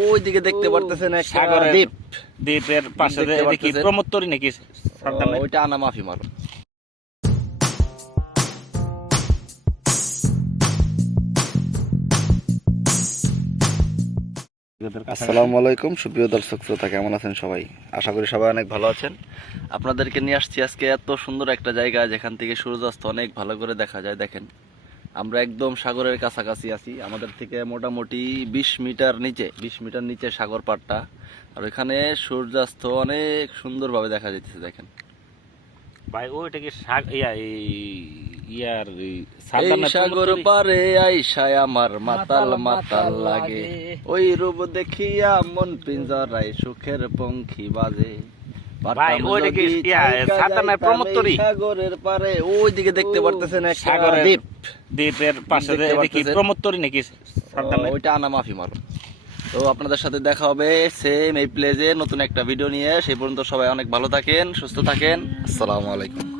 ওইদিকে দেখতে পারতেছেন একটা সাগরের দ্বীপ। দ্বীপের পাশে দেখতে এটা কি পারতেছেন? প্রমোত্তরি নাকি সর্দারনের? ওইটা আনা মাফি মারো। আসসালামু আলাইকুম সুপ্রিয় দর্শক শ্রোতা, কেমন আছেন সবাই? আশা করি সবাই অনেক ভালো আছেন। আপনাদেরকে নিয়ে আসছি আজকে এত সুন্দর একটা জায়গা যেখান থেকে সূর্যাস্ত অনেক ভালো করে দেখা যায়। দেখেন, আমরা একদম সাগরের কাছাকাছি আছি। আমাদের থেকে মোটামুটি 20 মিটার নিচে সাগর পাড়টা, আর ওইখানে সূর্যাস্ত অনেক সুন্দরভাবে দেখা যাইতেছে। দেখেন, ভাই ওইটা কি ইয়ার এই সর্দারনের সাগর প্রমোত্তরি? পারে আইসায় আমার মাতাল মাতাল লাগে, ওই রূপ দেখিয়া মন পিঞ্জরায় সুখের পঙ্খী বাজে। ভাই ওইটা কি সর্দারনের প্রমোত্তরি? সাগরের পারে ওইদিকে দেখতে পারতেছেন একটা সাগরের দ্বীপ। দ্বীপের পাশে দেখতে এটা কি পারতেছেন? প্রমোত্তরি নাকি সর্দারনের? ওইটা আনা মাফি মারো। তো আপনাদের সাথে দেখা হবে সেম এই প্লেজে নতুন একটা ভিডিও নিয়ে। সেই পর্যন্ত সবাই অনেক ভালো থাকেন, সুস্থ থাকেন। আসসালামু আলাইকুম।